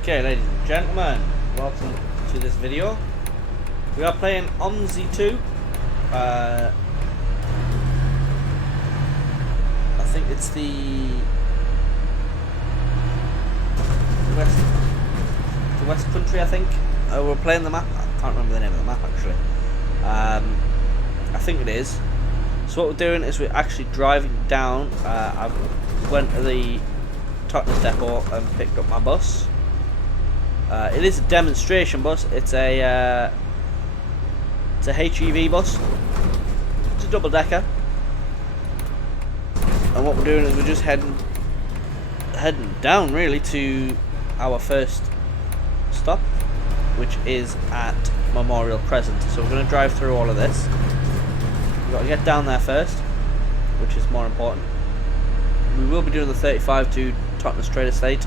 Okay, ladies and gentlemen, welcome to this video. We are playing OMSI 2. I think it's the West Country, I think. We're playing the map. I can't remember the name of the map actually. I think it is. So what we're doing is we're actually driving down. I went to the Totnes depot and picked up my bus. It is a demonstration bus. It's a HEV bus. It's a double decker. And what we're doing is we're just heading down really to our first stop, which is at Memorial Crescent. So we're going to drive through all of this. We've got to get down there first, which is more important. We will be doing the 35 to Totnes Trade Estate,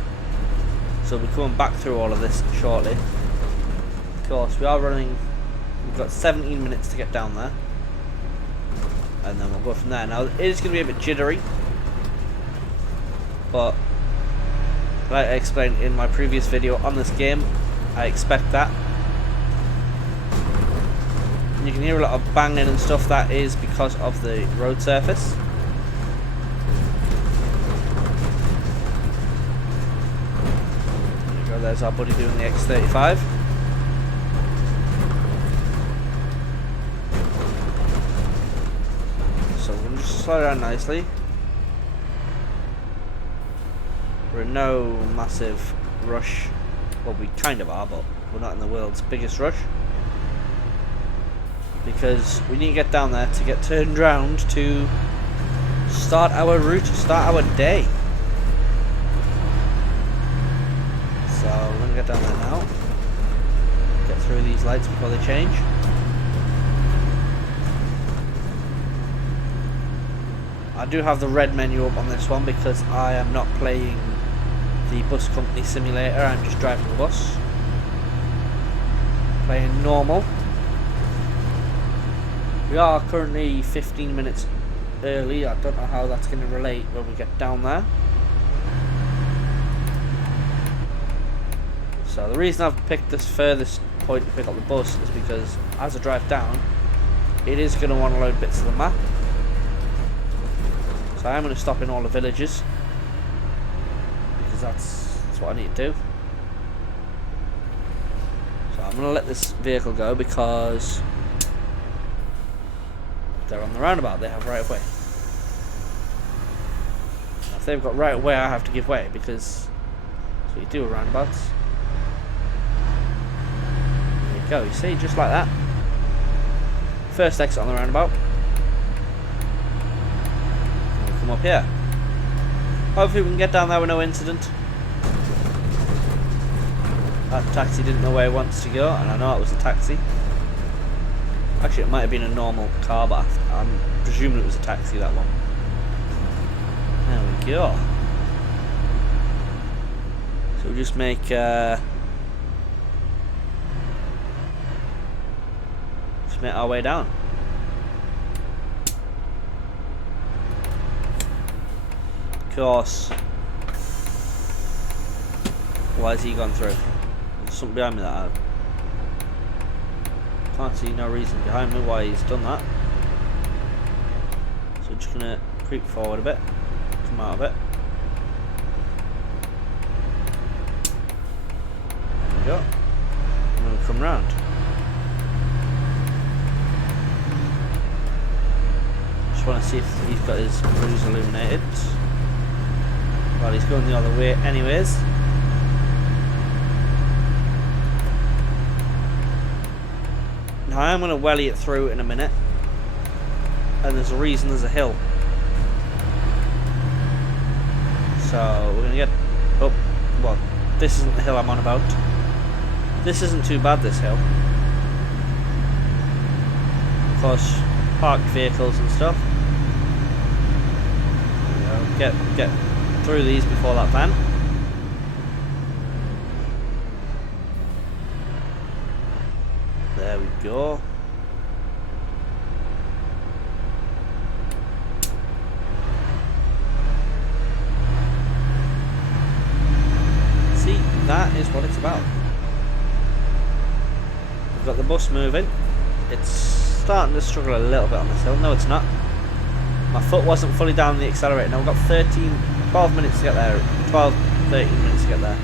so we'll be coming back through all of this shortly. Of course, we've got 17 minutes to get down there, and then we'll go from there. Now, it is going to be a bit jittery, but like I explained in my previous video on this game, I expect that. And you can hear a lot of banging and stuff. That is because of the road surface. There's our buddy doing the X35. So we're going to just slow down nicely. We're in no massive rush. Well, we kind of are, but we're not in the world's biggest rush. Because we need to get down there to get turned round to start our route, start our day. So we're going to get down there now. Get through these lights before they change. I do have the red menu up on this one because I am not playing the bus company simulator. I'm just driving the bus. Playing normal. We are currently 15 minutes early. I don't know how that's going to relate when we get down there. So the reason I've picked this furthest point to pick up the bus is because as I drive down, it is going to want to load bits of the map. So I am going to stop in all the villages, because that's what I need to do. So I'm going to let this vehicle go because they're on the roundabout. They have right of way. Now if they've got right of way, I have to give way, because that's what you do with roundabouts. Go, you see, just like that. First exit on the roundabout. And we'll come up here. Hopefully we can get down there with no incident. That taxi didn't know where he wants to go, and I know it was a taxi. Actually, it might have been a normal car, but I'm presuming it was a taxi, that one. There we go. So we'll just make our way down. Of course. Why has he gone through? There's something behind me that I can't see no reason behind me why he's done that. So I'm just gonna creep forward a bit, come out of it. There we go. And then we'll come round. Just want to see if he's got his cruise illuminated. Well, he's going the other way anyways. Now I am going to welly it through in a minute, and there's a reason there's a hill. So we're going to get up. Well, this isn't the hill I'm on about. This isn't too bad, this hill. Of course, parked vehicles and stuff. Get through these before that van. There we go. See, that is what it's about. We've got the bus moving. It's starting to struggle a little bit on this hill. No, it's not. My foot wasn't fully down the accelerator. Now we've got 12 minutes to get there. 13 minutes to get there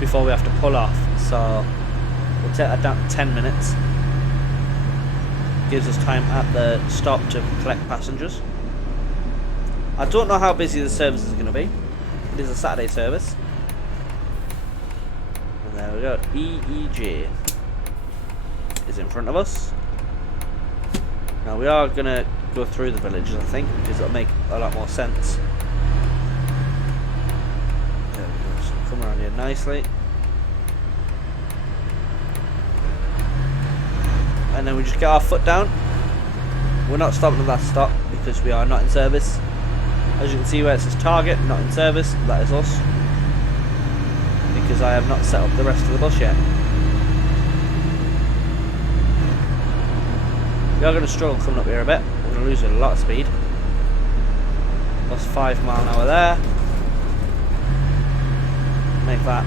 before we have to pull off. So we'll take that down to 10 minutes. Gives us time at the stop to collect passengers. I don't know how busy the service is going to be. It is a Saturday service. And there we go. EEG is in front of us. Now we are going to go through the villages, I think, because it'll make a lot more sense. There we go. So come around here nicely. And then we just get our foot down. We're not stopping at that stop because we are not in service. As you can see where it says target, not in service, that is us. Because I have not set up the rest of the bus yet. We are going to struggle coming up here a bit. We're going to lose a lot of speed. Lost 5 mile an hour there. Make that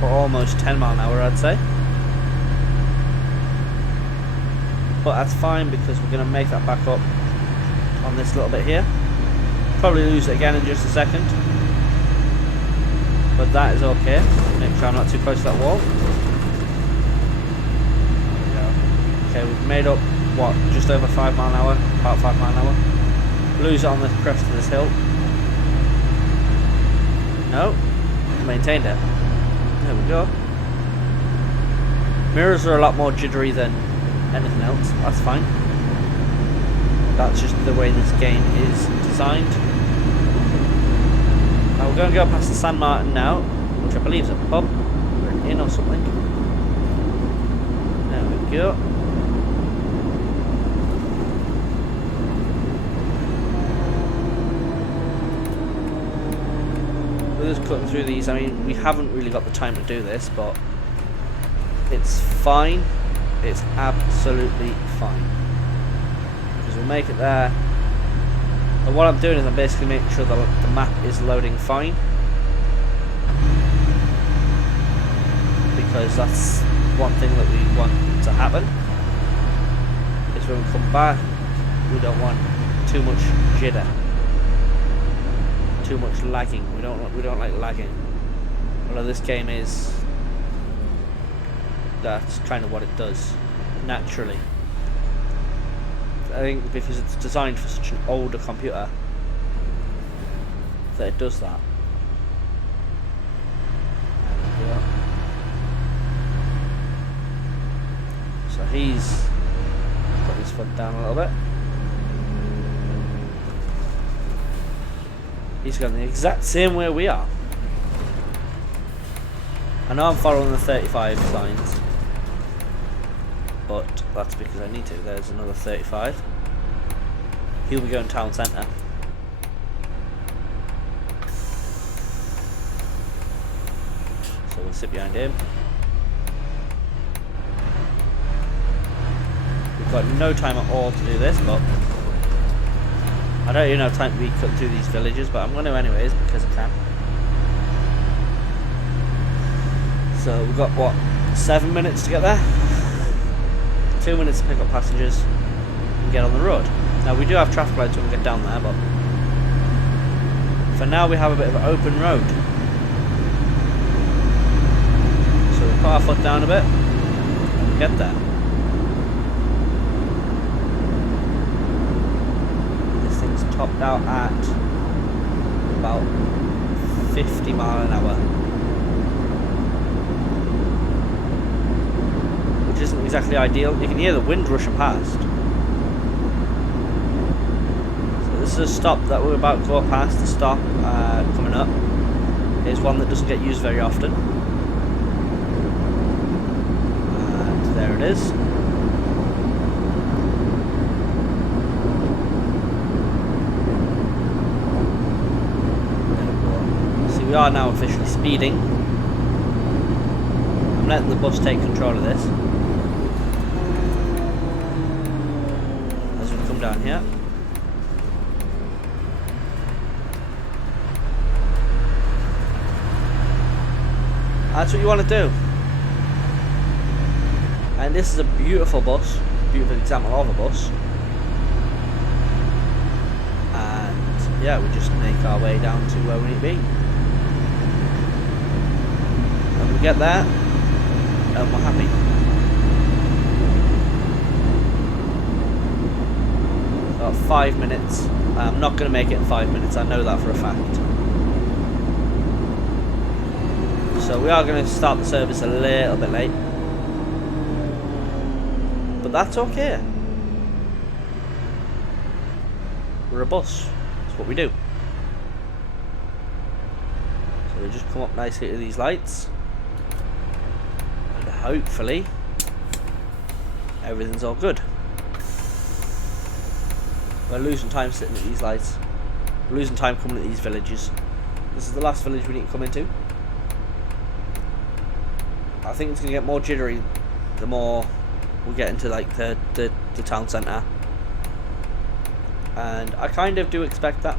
for almost 10 mile an hour, I'd say. But that's fine because we're going to make that back up on this little bit here. Probably lose it again in just a second. But that is okay. Make sure I'm not too close to that wall. Okay, we've made up, what, just over 5 mile an hour? About 5 mile an hour. Lose it on the crest of this hill. No. Maintained it. There we go. Mirrors are a lot more jittery than anything else. That's fine. That's just the way this game is designed. Now we're going to go past the San Martin now, which I believe is a pub or an inn or something. There we go. We're just cutting through these. I mean, we haven't really got the time to do this, but it's fine. It's absolutely fine. Because we'll make it there. And what I'm doing is I'm basically making sure that the map is loading fine. Because that's one thing that we want to happen. Is when we come back, we don't want too much jitter. Too much lagging. We don't like lagging. Although this game is, that's kind of what it does naturally. I think because it's designed for such an older computer that it does that. There we go. So he's put his foot down a little bit. He's going the exact same way we are. I know I'm following the 35 signs, but that's because I need to. There's another 35. He'll be going town centre. So we'll sit behind him. We've got no time at all to do this, but I don't even have time to be cutting through these villages, but I'm going to anyways because I can. So we've got, what, 7 minutes to get there? 2 minutes to pick up passengers and get on the road. Now we do have traffic lights when we get down there, but for now we have a bit of an open road. So we'll put our foot down a bit and we'll get there. This thing's topped out at about 50 mile an hour. Which isn't exactly ideal. You can hear the wind rushing past. So this is a stop that we're about to go past. The stop coming up is one that doesn't get used very often. And there it is. There we go. See, we are now officially speeding. I'm letting the bus take control of this. As we come down here. That's what you want to do. And this is a beautiful bus, beautiful example of a bus. And yeah, we just make our way down to where we need to be. And we get there, and we're happy. About 5 minutes. I'm not going to make it in 5 minutes, I know that for a fact. So we are going to start the service a little bit late. But that's okay. We're a bus. That's what we do. So we just come up nicely to these lights. And hopefully everything's all good. We're losing time sitting at these lights. We're losing time coming to these villages. This is the last village we need to come into. I think it's going to get more jittery the more we get into like the town centre. And I kind of do expect that.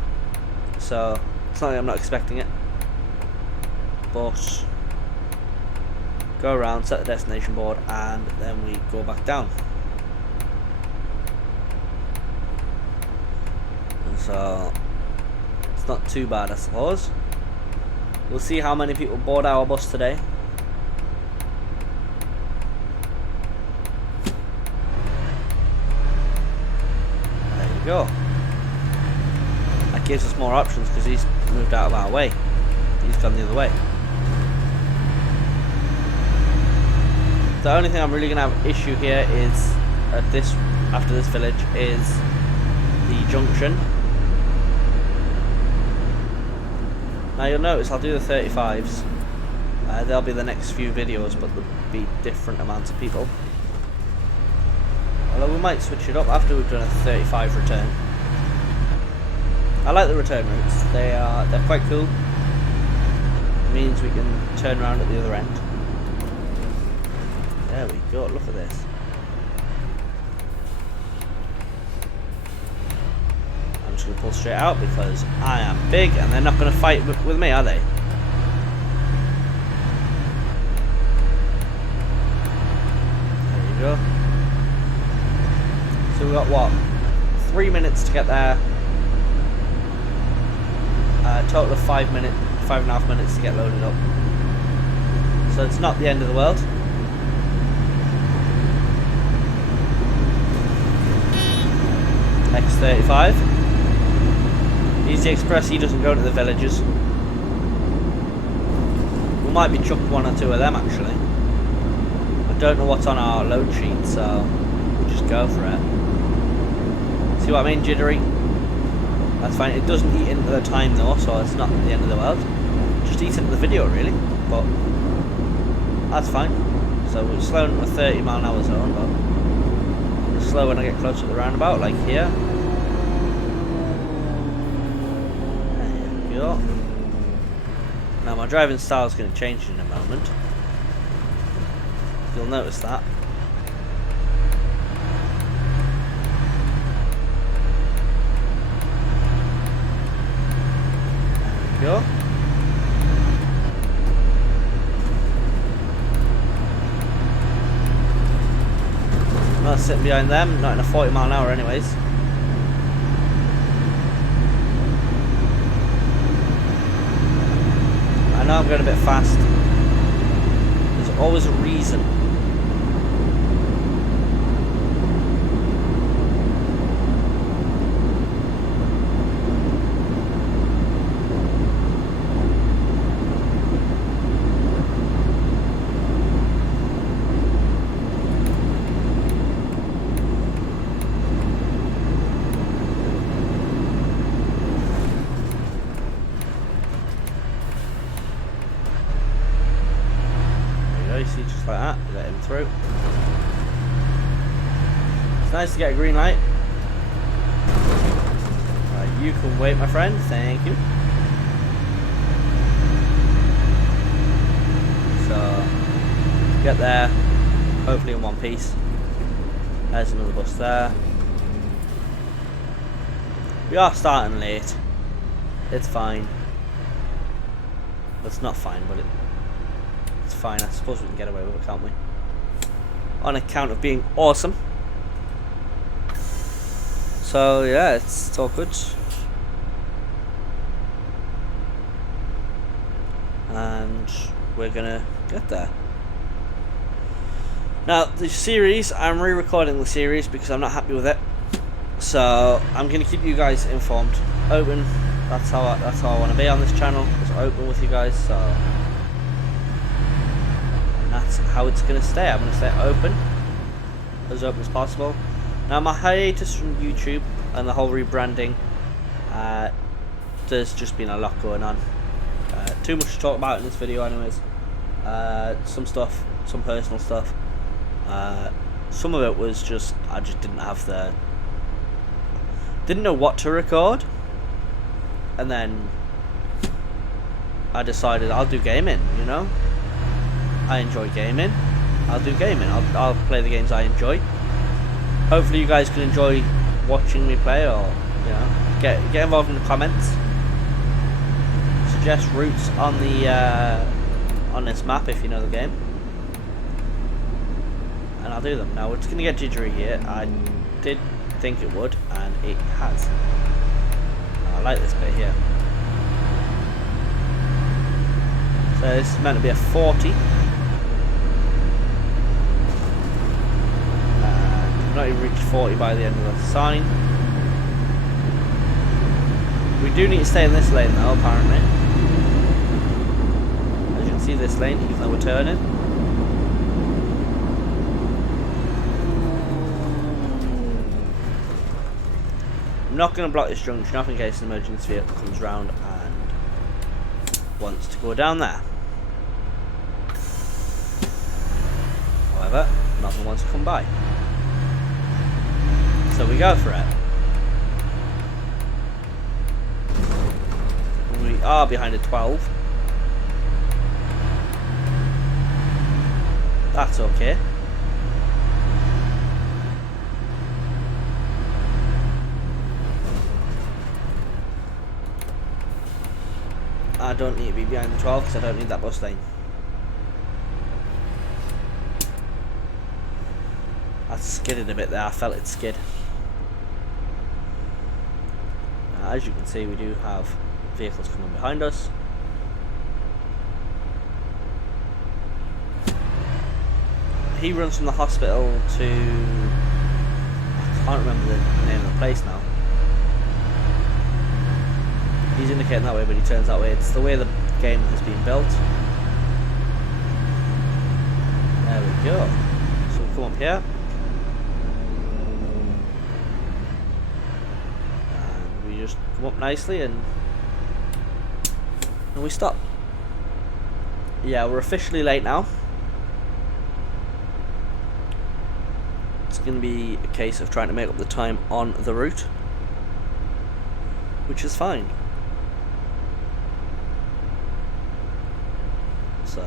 So it's not like I'm not expecting it. But go around, set the destination board, and then we go back down. So it's not too bad, I suppose. We'll see how many people board our bus today. There you go. That gives us more options because he's moved out of our way. He's gone the other way. The only thing I'm really going to have an issue here is after this village is the junction. Now you'll notice I'll do the 35s. They'll be the next few videos, but there'll be different amounts of people. Although we might switch it up after we've done a 35 return. I like the return routes. They're quite cool. It means we can turn around at the other end. There we go. Look at this. I'm just going to pull straight out because I am big and they're not going to fight with me, are they? There you go. So we've got what? 3 minutes to get there. Total of 5.5 minutes to get loaded up. So it's not the end of the world. X35. Easy Express, he doesn't go to the villages. We might be chucked one or two of them actually. I don't know what's on our load sheet, so we'll just go for it. See what I mean? Jittery. That's fine. It doesn't eat into the time though, so it's not the end of the world. Just eat into the video really, but that's fine. So we're slowing at a 30-mile-an-hour zone, but we're slow when I get closer to the roundabout, like here. There we go. Now my driving style is going to change in a moment. You'll notice that. Go. I'm not sitting behind them, not in a 40-mile-an-hour anyways. I know I'm going a bit fast. There's always a reason. See, just like that, let him through. It's nice to get a green light. Right, you can wait, my friend. Thank you. So, get there, hopefully in one piece. There's another bus there. We are starting late. It's fine. It's not fine, but it's fine. I suppose we can get away with it, can't we? On account of being awesome. So yeah, it's all good. And we're gonna get there. Now the series, I'm re-recording the series because I'm not happy with it. So I'm gonna keep you guys informed. Open. That's how I want to be on this channel. Just open with you guys. So and that's how it's gonna stay. I'm gonna stay open as possible. Now my hiatus from YouTube and the whole rebranding, there's just been a lot going on. Too much to talk about in this video anyways. Some stuff, some personal stuff. Some of it was just, I just didn't know what to record. And then I decided I'll do gaming, you know. I enjoy gaming. I'll do gaming. I'll play the games I enjoy. Hopefully you guys can enjoy watching me play, or you know, get involved in the comments. Suggest routes on the on this map if you know the game, and I'll do them. Now it's gonna get jittery here. I did think it would, and it has. I like this bit here. So this is meant to be a 40. Not even reached 40 by the end of the sign. We do need to stay in this lane though, apparently. As you can see, this lane, even though we're turning. I'm not going to block this junction off in case an emergency vehicle comes round and wants to go down there. However, nothing wants to come by. So we go for it. We are behind a 12. That's okay. I don't need to be behind the 12 because I don't need that bus lane. I skidded a bit there, I felt it skid. Now, as you can see, we do have vehicles coming behind us. He runs from the hospital to... I can't remember the name of the place now. He's indicating that way, but he turns that way. It's the way the game has been built. There we go. So we come up here. And we just come up nicely and we stop. Yeah, we're officially late now. It's going to be a case of trying to make up the time on the route, which is fine. So,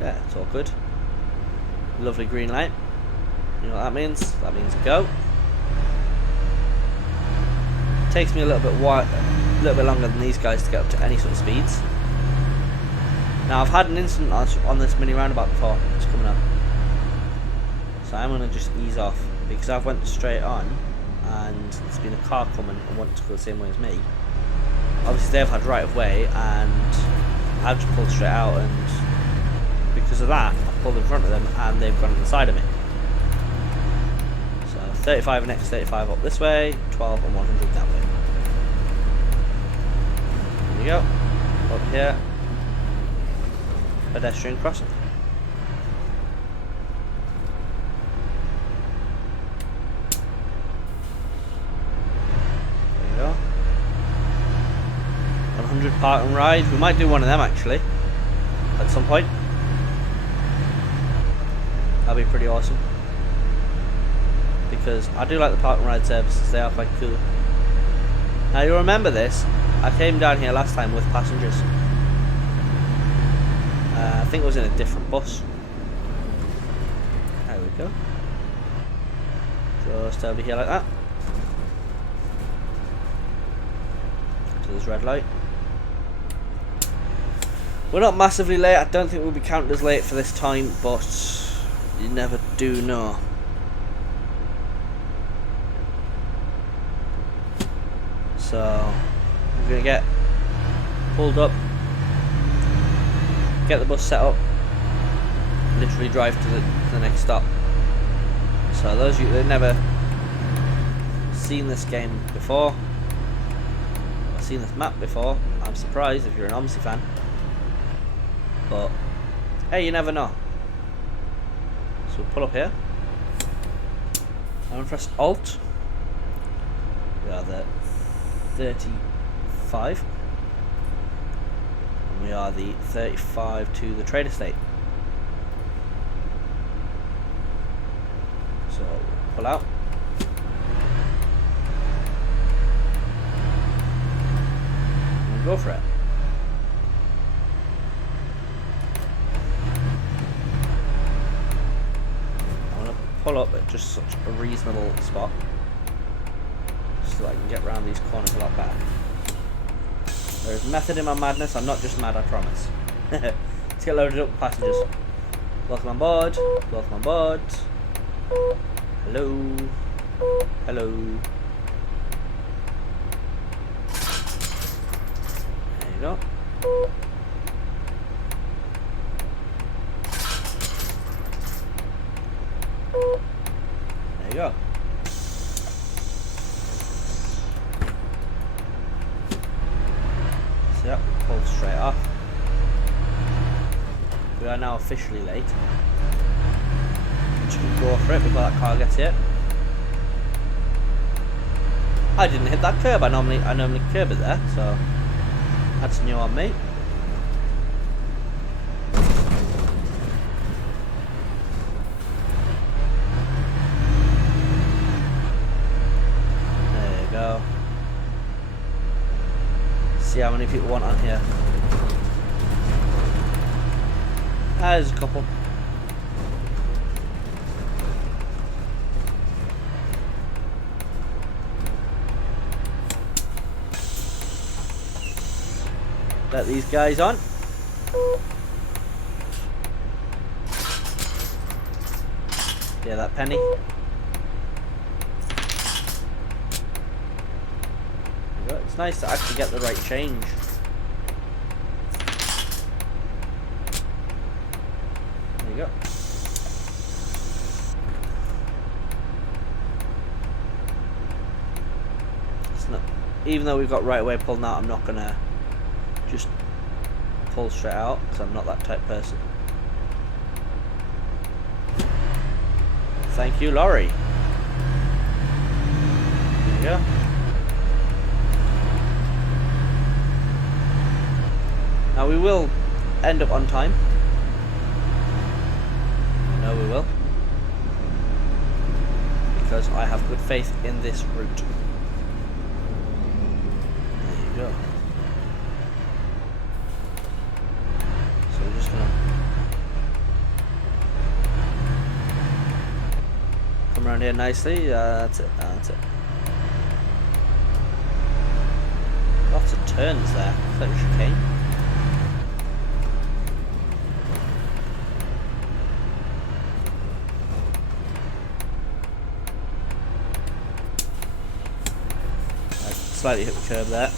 yeah, it's all good. Lovely green light. You know what that means? That means go. Takes me a little bit longer than these guys to get up to any sort of speeds. Now, I've had an incident on this mini roundabout before. It's coming up. So I'm going to just ease off because I've went straight on and there's been a car coming and wanting to go the same way as me. Obviously, they've had right of way and I've just pulled straight out, and because of that, I've pulled in front of them and they've gone to the side of me. So 35 and X35 up this way, 12 and 100 that way. Here we go. Up here. Pedestrian crossing. There you go. 100 park and ride. We might do one of them actually at some point. That'd be pretty awesome. Because I do like the park and ride services, they are quite cool. Now you remember this, I came down here last time with passengers. I think it was in a different bus. There we go. Just over here like that. To this red light. We're not massively late. I don't think we'll be counted as late for this time, but you never do know. So we're going to get pulled up, get the bus set up, literally drive to the next stop. So those of you that have never seen this game before, or seen this map before, I'm surprised if you're an Omsi fan. But hey, you never know. So we'll pull up here. I'm going to press Alt. We are the 35. And we are the 35 to the Trade Estate. So pull out. And go for it. Pull up at just such a reasonable spot so that I can get around these corners a lot better. There's method in my madness. I'm not just mad, I promise. Let's get loaded up with passengers. Welcome on board. Welcome on board. Hello. Hello. There you go. There you go. So yep, pulled straight off. We are now officially late. Just go for it before that car gets hit. I didn't hit that curb. I normally curb it there, so that's new on me. See how many people want on here. There's a couple. Let these guys on. Yeah, that penny. It's nice to actually get the right change. There you go. It's not, even though we've got right away pulling out, I'm not gonna just pull straight out because I'm not that type of person. Thank you, lorry. There you go. Now we will end up on time. No, we will. Because I have good faith in this route. There you go. So we're just gonna come around here nicely. That's it. That's it. Lots of turns there. It's like a chicane. Slightly hit the curb there.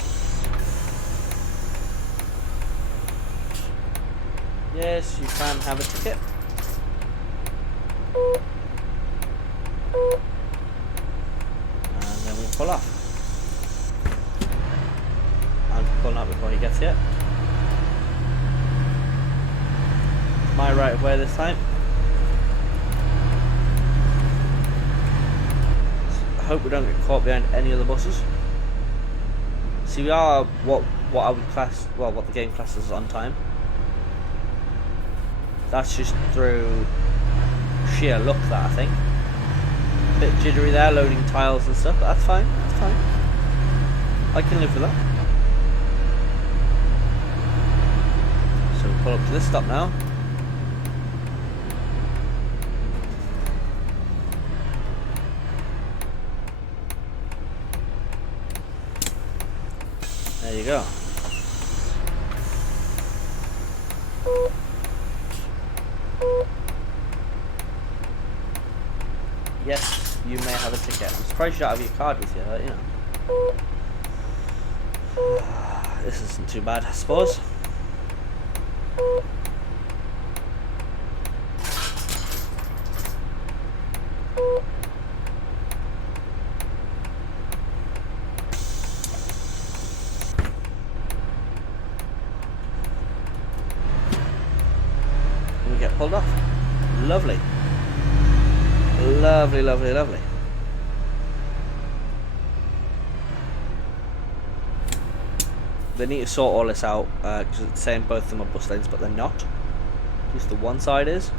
Yes, you can have a ticket. And then we pull off. I'm pulling up before he gets here. It's my right of way this time. I hope we don't get caught behind any of the buses. See, we are what I would class, well, what the game classes on time. That's just through sheer luck, that I think. Bit jittery there, loading tiles and stuff, but that's fine. That's fine. I can live with that. So we'll pull up to this stop now. There you go. yes, you may have a ticket. I'm surprised you don't have your card with you, you know. This isn't too bad, I suppose. And we get pulled off. Lovely. Lovely, lovely, lovely. They need to sort all this out because it's saying both of them are bus lanes, but they're not. Just the one side is.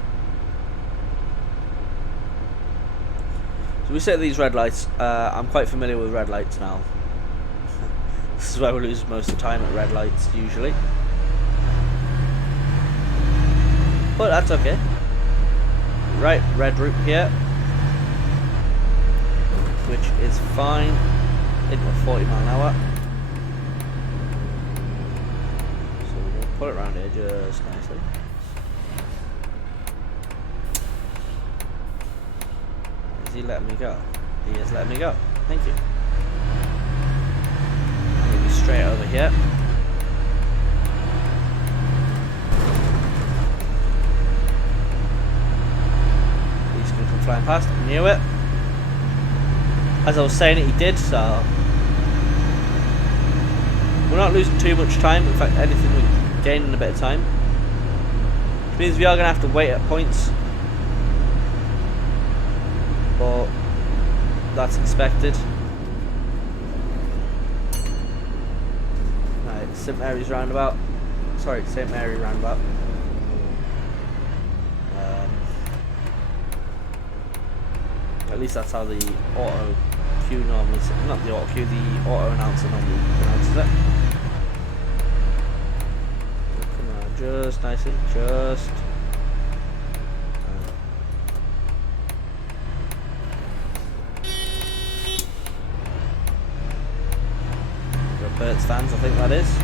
So we set these red lights. I'm quite familiar with red lights now. This is where we lose most of the time, at red lights usually. But that's okay. Right, red route here, which is fine. Into a 40 mile an hour. So we're going to pull it around here just nicely. Is he letting me go? He is letting me go. Thank you. I'm going to be straight over here. He's going to come flying past. I knew it. As I was saying it, he did, so we're not losing too much time. In fact, anything, we're gaining a bit of time. Which means we are going to have to wait at points. But that's expected. Right, St Mary's roundabout. Sorry, St Mary roundabout. At least that's how the auto queue normally, not the auto queue, the auto announcer normally pronounces it. Come on, just nicely, just. Bert's Fans, I think that is.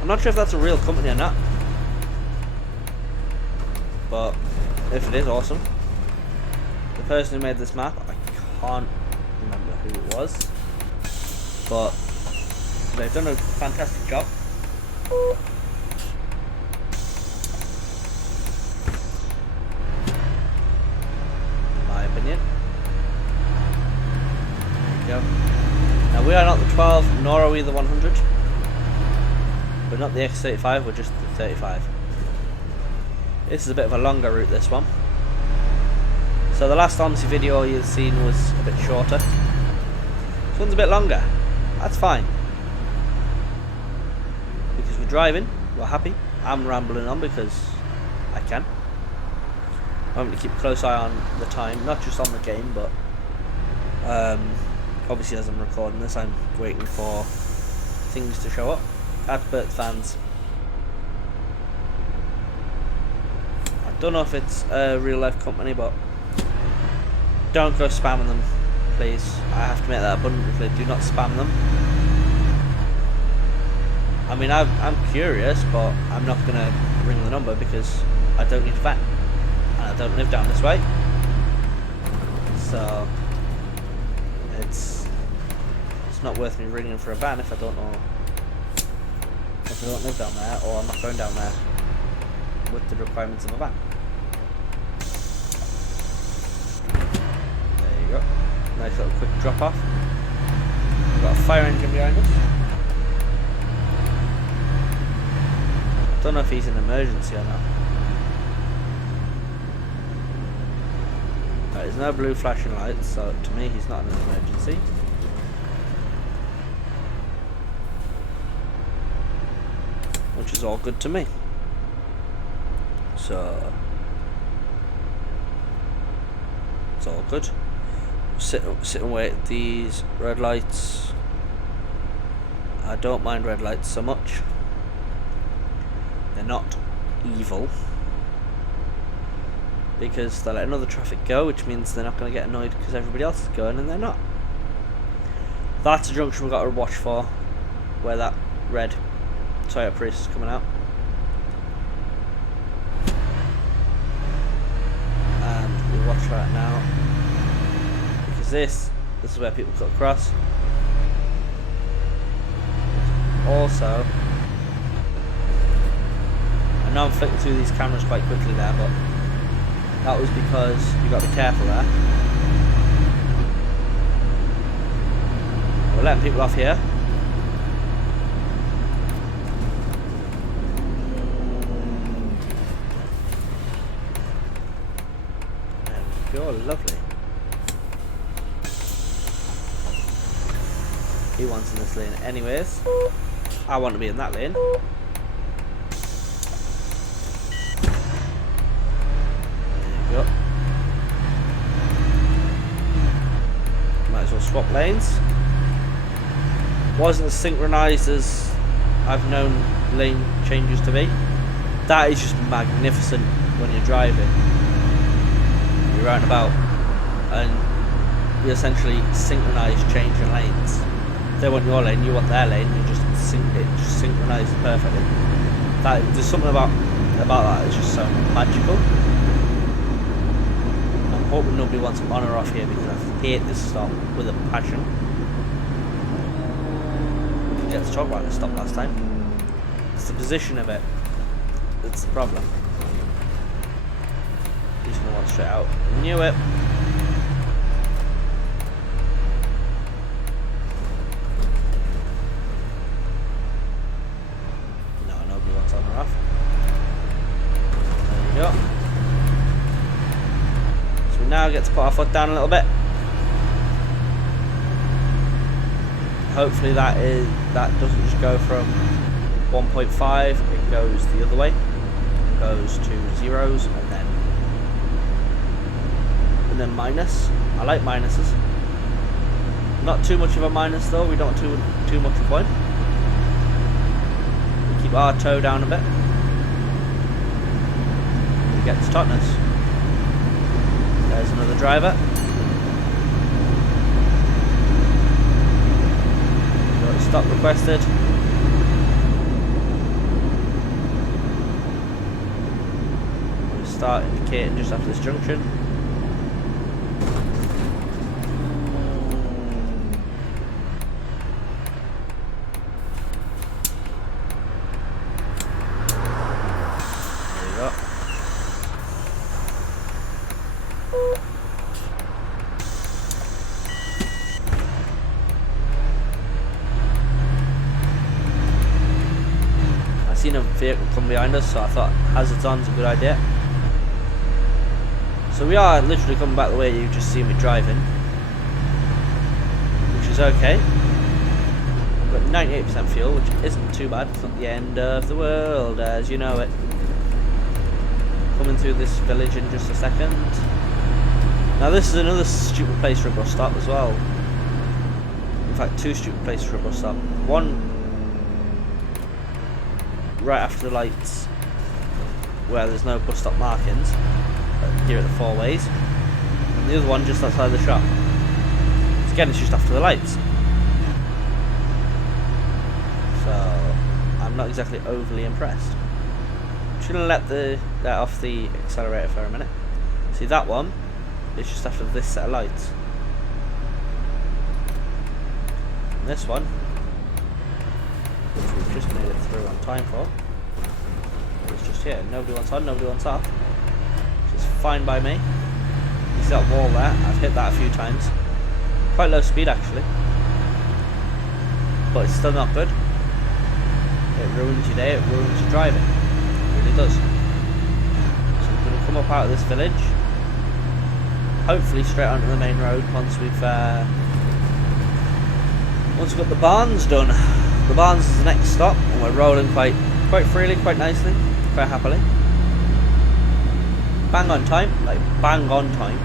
I'm not sure if that's a real company or not, but if it is, awesome. The person who made this map, I can't remember who it was, but they've done a fantastic job. In my opinion. There you go. Now we are not the 12, nor are we the 100. We're not the X35, we're just the 35. This is a bit of a longer route, this one. So the last Omsi video you've seen was a bit shorter. This one's a bit longer. That's fine. Because we're driving, we're happy. I'm rambling on because I can. I'm going to keep a close eye on the time, not just on the game, but obviously as I'm recording this, I'm waiting for things to show up. At Bert's Fans. I don't know if it's a real life company, but don't go spamming them, please. I have to make that abundantly clear. Do not spam them. I mean, I'm curious, but I'm not going to ring the number because I don't need a van. And I don't live down this way. So, it's not worth me ringing for a van if I don't know. If I don't live down there, or I'm not going down there with the requirements of a van. There you go. Nice little quick drop off. We've got a fire engine behind us. Don't know if he's in emergency or not. Right, there's no blue flashing lights, so to me he's not in an emergency. Which is all good to me. So it's all good. Sit and wait at these red lights. I don't mind red lights so much. They're not evil because they let another traffic go, which means they're not going to get annoyed because everybody else is going and they're not. That's a junction we've got to watch for, where that red Toyota Prius is coming out. And we'll watch for that now. this is where people cut across. Also, I know I'm flicking through these cameras quite quickly there, but that was because you got to be careful there. We're letting people off here. There we go, lovely. He wants in this lane anyways. I want to be in that lane. There you go. Might as well swap lanes. Wasn't as synchronized as I've known lane changes to be. That is just magnificent when you're driving. You're out and about and you essentially synchronize changing lanes. If they want your lane, you want their lane, you just it just synchronizes perfectly. There's something about that that's just so magical. I'm hoping nobody wants to on or off here because I hate this stop with a passion. Get to talk about this stop last time. It's the position of it. That's the problem. He's gonna want straight out. Knew it. No, nobody wants on or off. There you go. So we now get to put our foot down a little bit. Hopefully that doesn't just go from 1.5, it goes the other way. It goes to zeros and then minus. I like minuses. Not too much of a minus though, we don't want too much of one. We keep our toe down a bit. We get to Totnes. There's another driver. Stop requested. We'll start indicating just after this junction. There we go. Seen a vehicle come behind us, so I thought hazards on is a good idea. So we are literally coming back the way you've just seen me driving, which is okay. I've got 98% fuel, which isn't too bad. It's not the end of the world as you know it. Coming through this village in just a second. Now this is another stupid place for a bus stop as well. In fact, two stupid places for a bus stop. One right after the lights where there's no bus stop markings here at the four ways, and the other one just outside the shop. So again, it's just after the lights, so I'm not exactly overly impressed. I'm just gonna let off the accelerator for a minute. See, that one is just after this set of lights, and this one, which we've just made it through on time for, it's just here. Nobody wants on, nobody wants off, which is fine by me. You see that wall there? I've hit that a few times. Quite low speed actually, but it's still not good. It ruins your day, it ruins your driving. It really does. So we're going to come up out of this village, hopefully straight onto the main road once we've got the barns done. The barns is the next stop, and we're rolling quite freely, quite nicely, quite happily. Bang on time, like bang on time.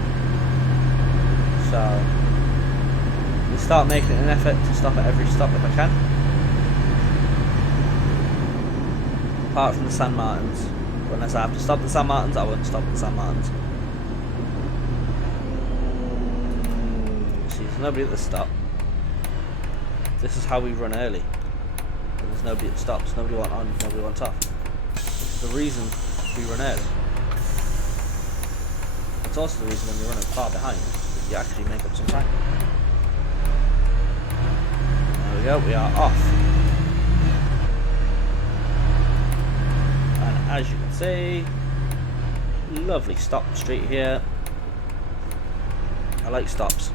So we start making an effort to stop at every stop if I can. Apart from the San Martins. Unless I have to stop the San Martins, I won't stop the San Martins. See, there's nobody at the stop. This is how we run early. There's nobody that stops, nobody wants on, nobody wants off. This is the reason we run early. It's also the reason when you're running far behind, you actually make up some time. There we go, we are off. And as you can see, lovely stop street here. I like stops.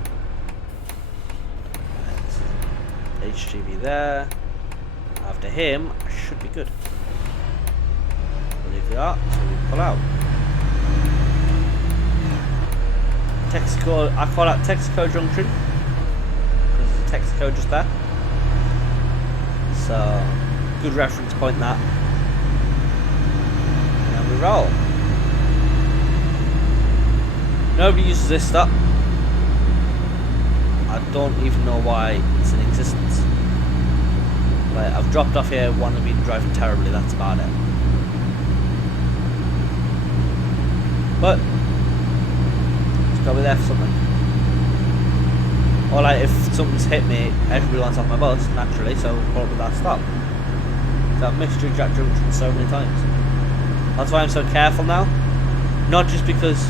HGV there. After him, I should be good. I believe we are, so we pull out. Texaco, I call that Texaco Junction because there's a Texaco just there. So, good reference point that. And then we roll. Nobody uses this stop. I don't even know why it's in existence. Like, I've dropped off here, one have been driving terribly, that's about it. But it's gotta be there for something. Or like if something's hit me, everybody wants off my bus, naturally, so we'll pull up with that stop. So I've missed Jack Junction so many times. That's why I'm so careful now. Not just because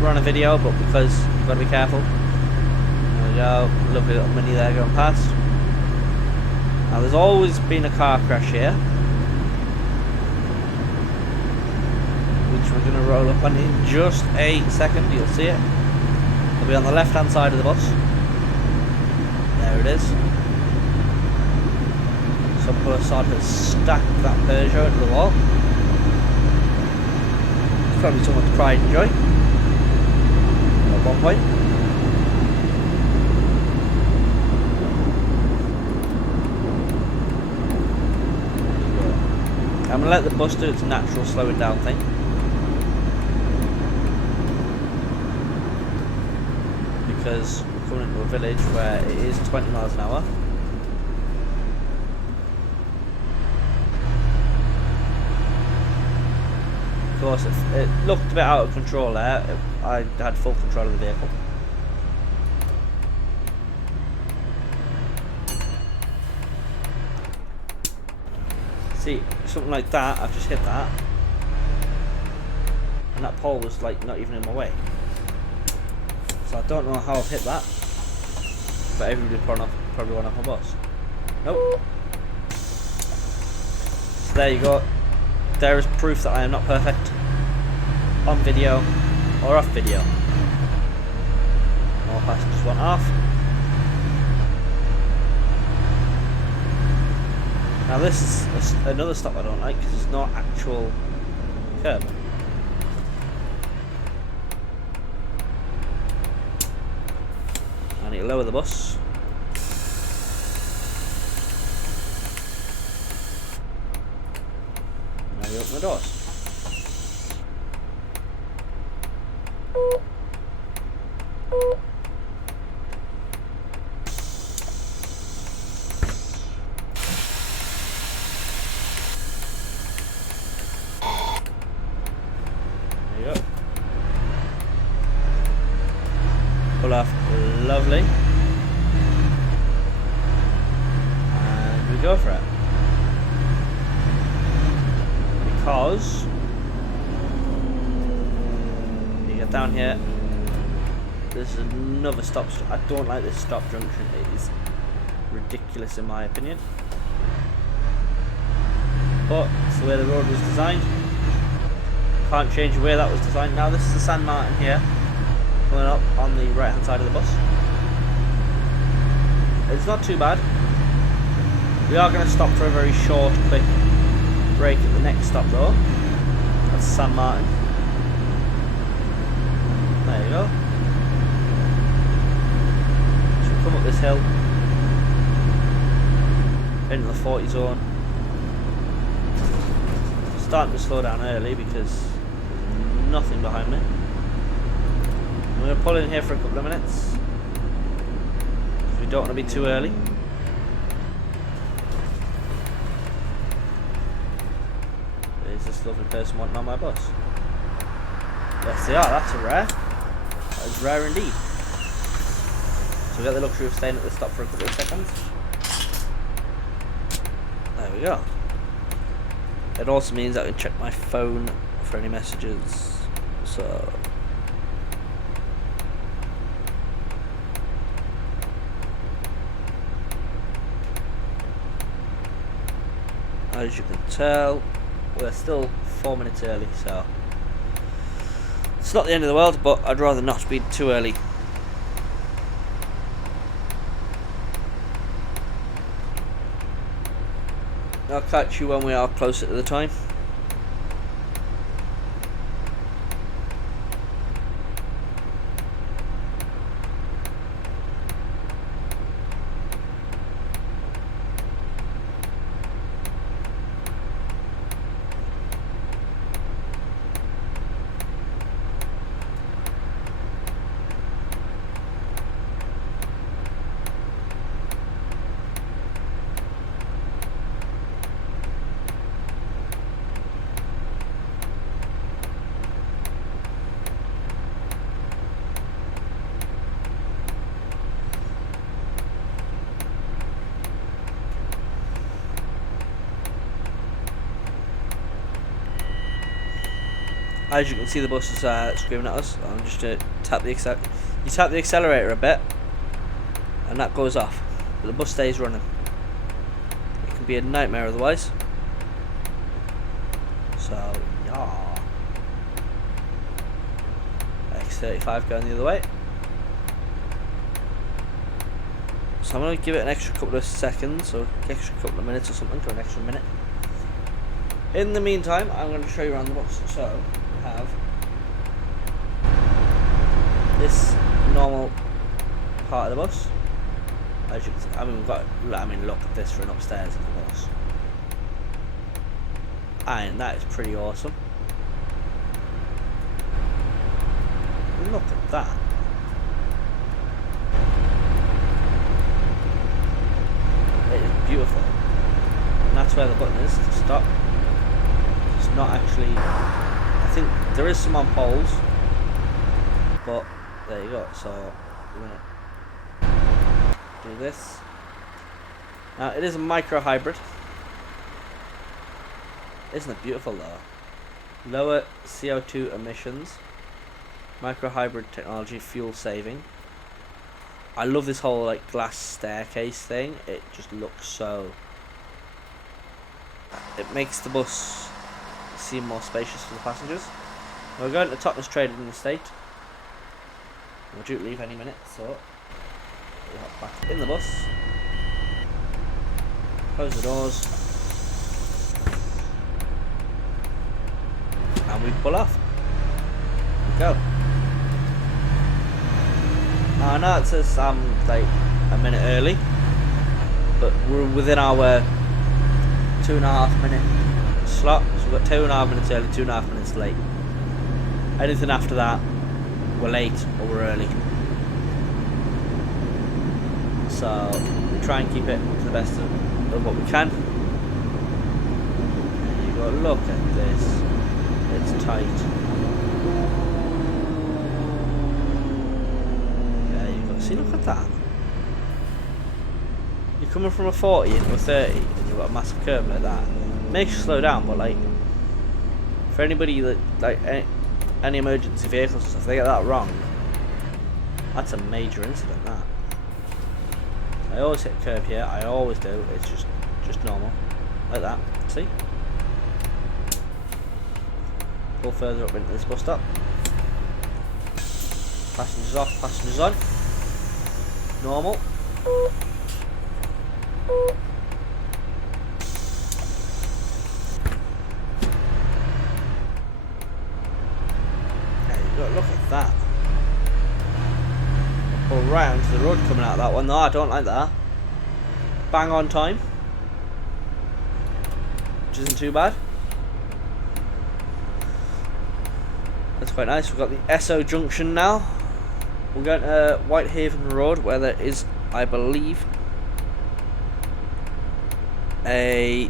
we're on a video, but because you've gotta be careful. There we go, lovely little mini there going past. Now there's always been a car crash here, which we're going to roll up on in just a second, you'll see it. It'll be on the left hand side of the bus. There it is. Some sod has stacked that Peugeot into the wall. It's probably someone's pride and joy at one point. I'm going to let the bus do its natural slowing down thing. Because we're coming into a village where it is 20 miles an hour. Of course, it looked a bit out of control there. I had full control of the vehicle. See, something like that, I've just hit that. And that pole was like not even in my way. So I don't know how I've hit that. But everybody probably went off my bus. Nope. So there you go. There is proof that I am not perfect. On video or off video. More passengers went off. Now this is another stop I don't like because it's not actual curb. I need to lower the bus. Now we open the doors. Pull off lovely, and we go for it because you get down here. This is another stop. I don't like this stop junction. It is ridiculous in my opinion, but it's the way the road was designed. Can't change the way that was designed. Now this is the San Martin here. Coming up on the right hand side of the bus. It's not too bad. We are going to stop for a very short, quick break at the next stop though. That's San Martin. There you go. So we come up this hill into the 40 zone. Starting to slow down early because there's nothing behind me. I'm going to pull in here for a couple of minutes because we don't want to be too early. There's this lovely person wanting on my bus. Yes they are, that's a rare. That is rare indeed. So we get the luxury of staying at the stop for a couple of seconds. There we go. It also means I can check my phone for any messages. So As you can tell, we're still 4 minutes early, so it's not the end of the world, but I'd rather not be too early. I'll catch you when we are closer to the time. As you can see, the bus is screaming at us. I'm just going to tap the You tap the accelerator a bit, and that goes off. But the bus stays running. It can be a nightmare otherwise. So, yeah. X35 going the other way. So I'm going to give it an extra couple of seconds, or extra couple of minutes or something, or an extra minute. In the meantime, I'm going to show you around the bus. So, we have this normal part of the bus. As you can see, I mean, look at this for an upstairs of the bus. And that is pretty awesome. Look at that. It is beautiful. And that's where the button is to stop. It's not actually, I think there is some on poles, but there you go. So we're gonna do this. Now it is a micro hybrid. Isn't it beautiful though? Lower CO2 emissions, micro hybrid technology, fuel saving. I love this whole like glass staircase thing. It just looks so, it makes the bus seem more spacious for the passengers. We're going to Totnes Trade Estate. We're due to leave any minute, so we'll hop back in the bus. Close the doors. And we pull off. We go. Now I know it says like a minute early, but we're within our 2.5 minute slot. So we've got 2.5 minutes early, 2.5 minutes late. Anything after that, we're late or we're early. So we try and keep it to the best of what we can. And you go, look at this. It's tight. Yeah, you got, see, look at that. You're coming from a 40 into a 30 and you've got a massive curve like that. It makes you slow down, but like for anybody that like any emergency vehicles and stuff, if they get that wrong, that's a major incident. That I always hit a curve here. I always do. It's just normal, like that. See? Go further up into this bus stop. Passengers off, passengers on. Normal. There you go, look at that. Pull right onto the road coming out of that one. No, I don't like that. Bang on time. Which isn't too bad. That's quite nice. We've got the Esso junction now. We're going to Whitehaven Road, where there is, I believe, a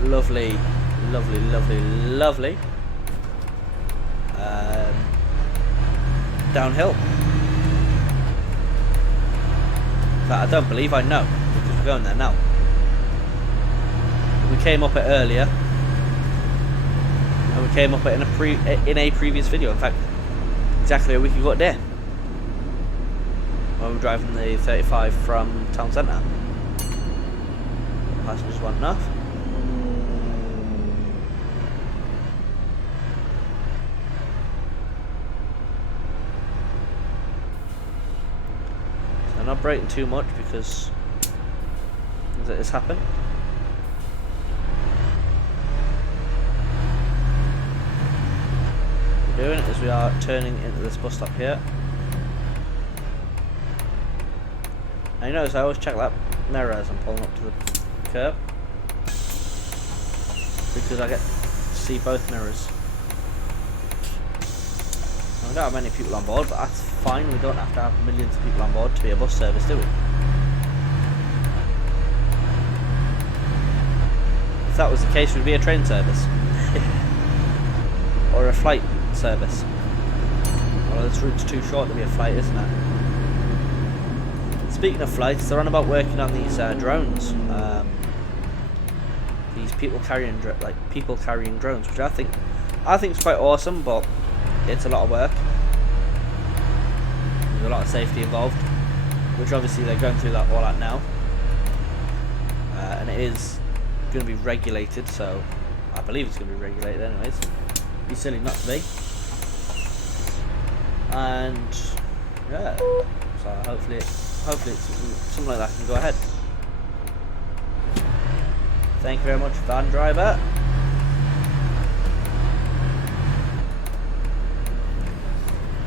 lovely downhill. In fact, I don't believe I know, because we're going there now. We came up it earlier. And we came up in a previous video. In fact, exactly a week ago today, when we were driving the 35 from town centre. passengers want enough. So I'm not braking too much because it has happened. What we're doing is we are turning into this bus stop here. And you notice I always check that mirror as I'm pulling up to the curb, because I get to see both mirrors. Now, we don't have many people on board, but that's fine. We don't have to have millions of people on board to be a bus service, do we? If that was the case, we'd be a train service. Or a flight service. Well, this route's too short to be a flight, isn't it? Speaking of flights, they're on about working on these drones. These people carrying drones, which I think is quite awesome, but it's a lot of work. There's a lot of safety involved, which obviously they're going through that all out now, and it is going to be regulated. So I believe it's going to be regulated, anyways. It'd be silly not to be. And yeah, so hopefully it's something like that can go ahead. Thank you very much, van driver.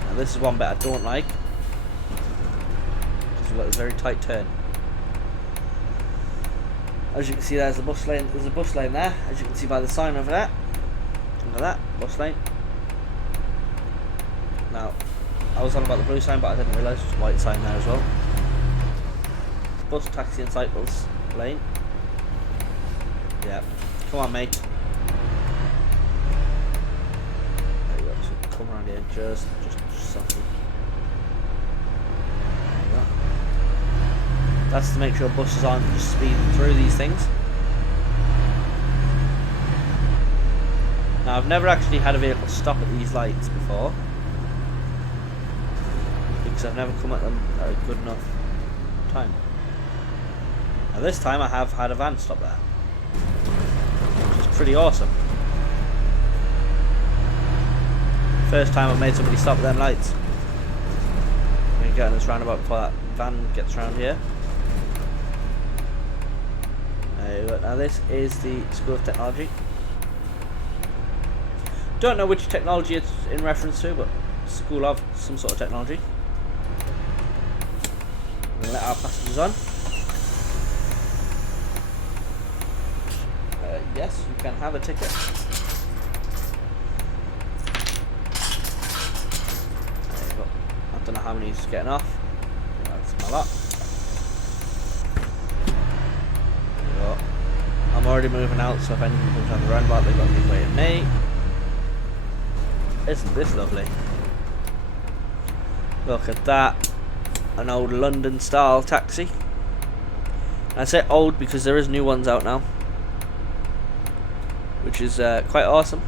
Now this is one bit I don't like, because we've got this very tight turn. As you can see, there's a bus lane. There's a bus lane there, as you can see by the sign over there. Look at that bus lane. Now, I was on about the blue sign, but I didn't realise there's a white sign there as well. Bus, taxi and cycles lane. Yeah. Come on, mate. There you go. So come around here just softly. There you go. That's to make sure buses aren't just speeding through these things. Now, I've never actually had a vehicle stop at these lights before, because I've never come at them at a good enough time. Now this time I have had a van stop there, which is pretty awesome. First time I've made somebody stop at them lights. I'm going to get on this roundabout before that van gets around here. There you go. Now this is the School of Technology. Don't know which technology it's in reference to, but school of some sort of technology. We're going to let our passengers on. Yes, you can have a ticket. There you go. I don't know how many he's getting off. That's my lot. There you go. I'm already moving out, so if anything comes down the roundabout, they've got to be waiting me. Isn't this lovely? Look at that. An old London style taxi. I say old because there is new ones out now, which is quite awesome.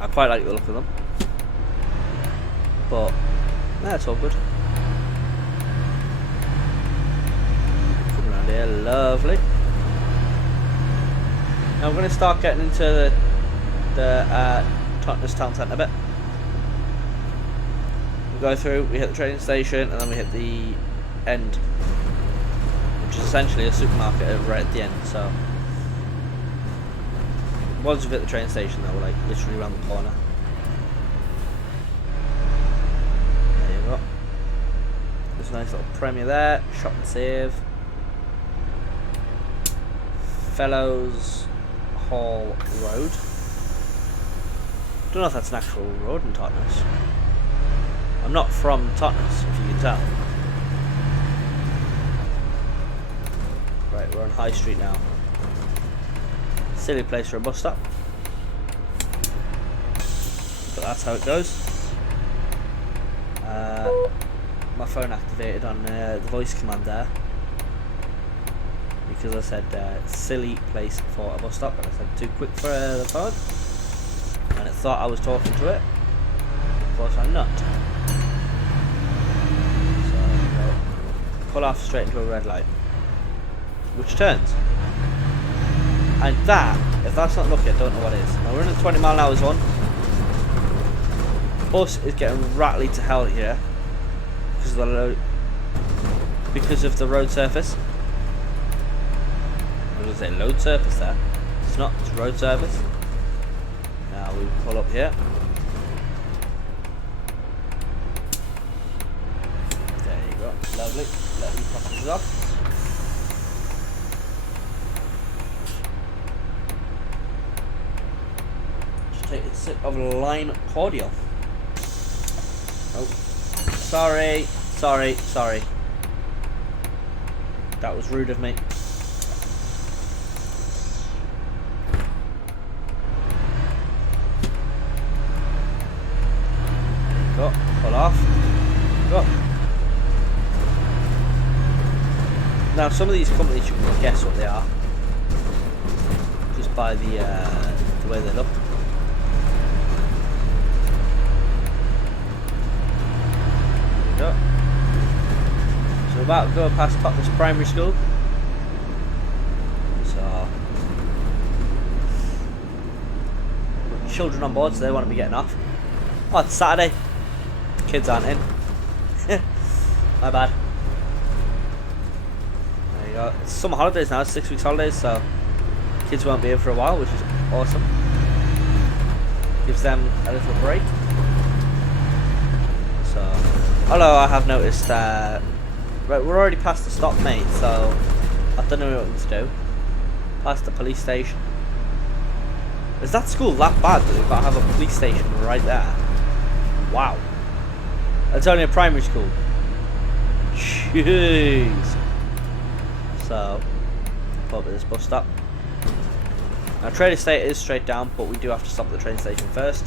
I quite like the look of them, but yeah, it's all good. Come around here, lovely. Now we're going to start getting into the Totnes town centre bit. We go through, we hit the train station, and then we hit the end, which is essentially a supermarket right at the end. So once we've hit the train station, though, we're like literally around the corner. There you go. There's a nice little Premier there. Shop and Save. Fellows Hall Road. Don't know if that's an actual road in Totnes. I'm not from Totnes, if you can tell. Right, we're on High Street now. Silly place for a bus stop, but that's how it goes. My phone activated on the voice command there, because I said silly place for a bus stop, and I said too quick for the phone, and it thought I was talking to it. Of course I'm not. So pull off straight into a red light. which turns. And that, if that's not lucky, I don't know what is. Now we're in a 20-mile-an-hour zone. Bus is getting rattly to hell here because of the road surface. I was going to say load surface there. It's not, it's road surface. Now we pull up here. There you go. Lovely. Let me pop this off. Just take a sip of lime cordial. Oh. Sorry. That was rude of me. Go, pull off. Go. Now some of these companies you can guess what they are just by the way they look. There we go. So we're about to go past Totnes Primary School. So children on board, so they want to be getting off. Oh, it's Saturday. Kids aren't in. My bad. There you go. It's summer holidays now, it's 6 weeks holidays, so kids won't be in for a while, which is awesome. Gives them a little break. So, although I have noticed, right, we're already past the stop, mate, so I don't know what to do. Past the police station. Is that school that bad that they've got to have a police station right there? Wow. It's only a primary school. Jeez. So, pull up at this bus stop. Now, Trade Estate is straight down, but we do have to stop at the train station first.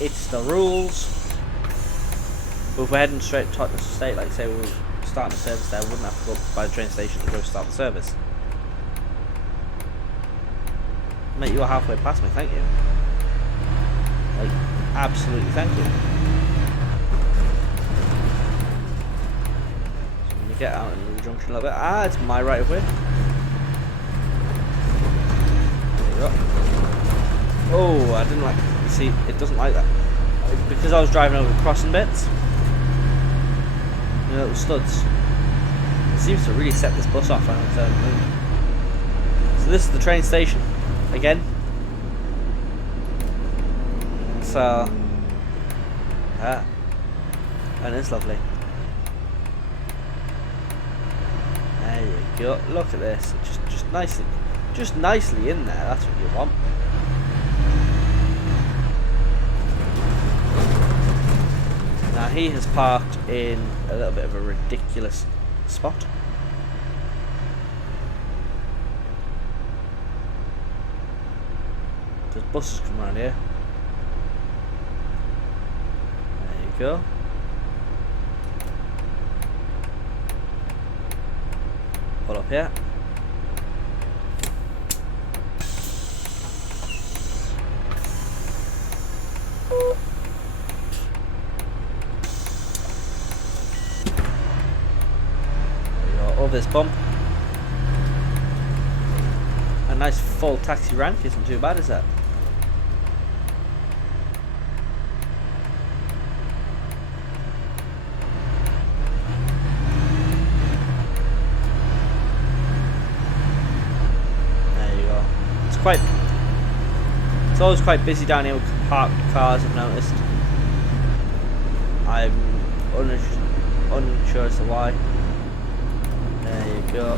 It's the rules. But if we're heading straight to Totnes Estate, like say we were starting the service there, we wouldn't have to go by the train station to go start the service. Mate, you are halfway past me, thank you. Like, absolutely thank you. So when you get out in the junction a little bit, it's my right of way. There you go. Oh, I didn't like, you see, it doesn't like that. Because I was driving over the crossing bits, you know, little studs. It seems to really set this bus off on its own move. So this is the train station. Again, so and it's lovely. There you go. Look at this. Just nicely in there. That's what you want. Now he has parked in a little bit of a ridiculous spot. There's buses come around here. There you go. Pull up here. There you go. Over this bump. A nice full taxi rank isn't too bad, is that? It's always quite busy down here with parked cars, I've noticed. I'm unsure as to why. There you go.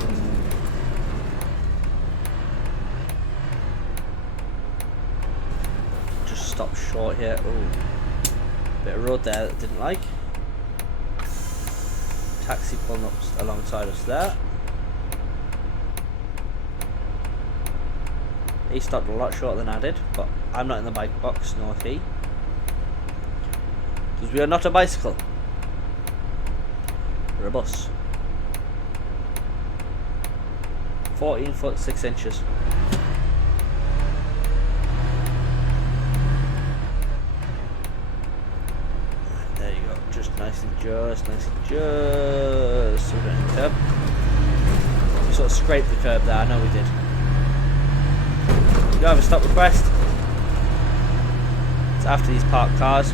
Just stop short here. Ooh. Bit of road there that I didn't like. Taxi pulling up alongside us there. He stopped a lot shorter than I did, but I'm not in the bike box, nor he. Because we are not a bicycle. We're a bus. 14 foot 6 inches. There you go. Just nice and just. So we're going to curb. sort of scraped the curb there. I know we did. You have a stop request. It's after these parked cars.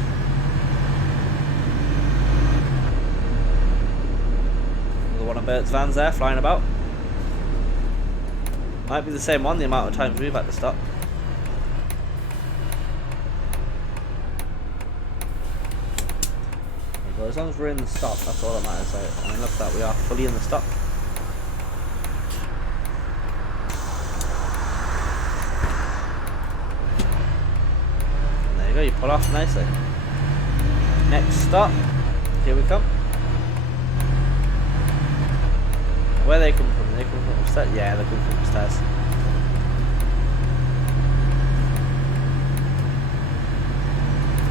Another one of Bert's vans there flying about. Might be the same one, the amount of times we've had to stop. There you go. As long as we're in the stop, that's all that matters. I mean, look at that, we are fully in the stop. You pull off nicely. Next stop, here we come. Where they come from? They come from upstairs? Yeah, they come from upstairs.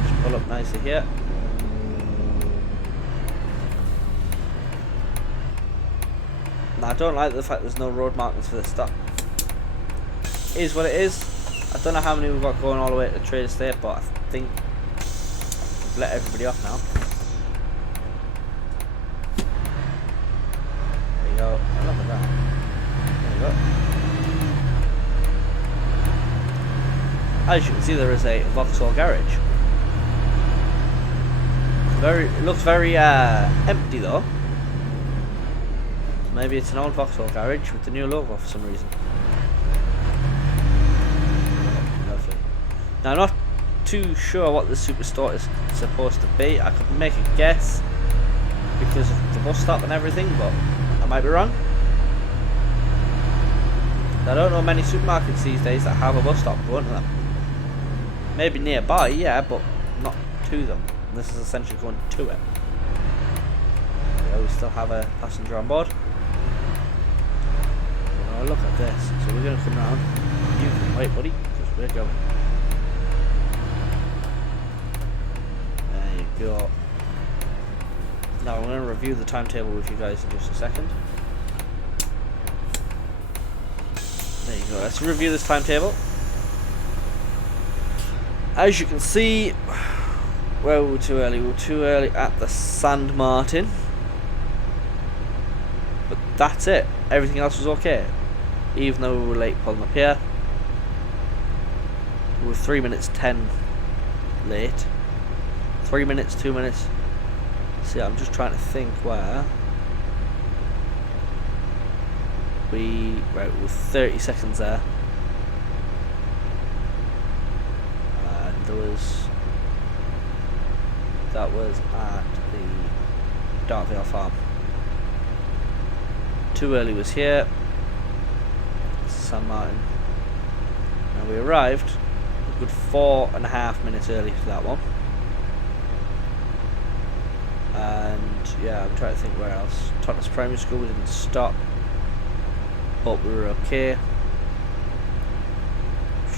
Just pull up nicely here. Now, I don't like the fact there's no road markings for this stop. It is what it is. I don't know how many we've got going all the way to the Trade Estate, but I think we've let everybody off now. There you go. I love that. There you go. As you can see, there is a Vauxhall garage. It looks very empty though. Maybe it's an old Vauxhall garage with the new logo for some reason. Now, I'm not too sure what the superstore is supposed to be. I could make a guess because of the bus stop and everything, but I might be wrong. I don't know many supermarkets these days that have a bus stop going to them. Maybe nearby, yeah, but not to them. This is essentially going to it. Yeah, we still have a passenger on board. Oh, look at this. So we're going to come around. You can wait, buddy, because we're going. Go. Now I'm going to review the timetable with you guys in just a second. There you go. Let's review this timetable. As you can see, well, we were too early. We were too early at the Sand Martin. But that's it. Everything else was okay. Even though we were late pulling up here. We were 3 minutes 10 late. 3 minutes, 2 minutes. See, I'm just trying to think where we were 30 seconds there, and that was at the Dartvale farm. Too early was here. San Martin. And we arrived a good 4.5 minutes early for that one. And yeah, I'm trying to think where else. Totnes Primary School, we didn't stop, but we were okay.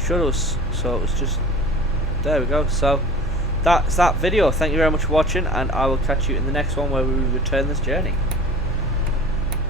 Shut us, so it was just, there we go. So that's that video. Thank you very much for watching, and I will catch you in the next one where we return this journey.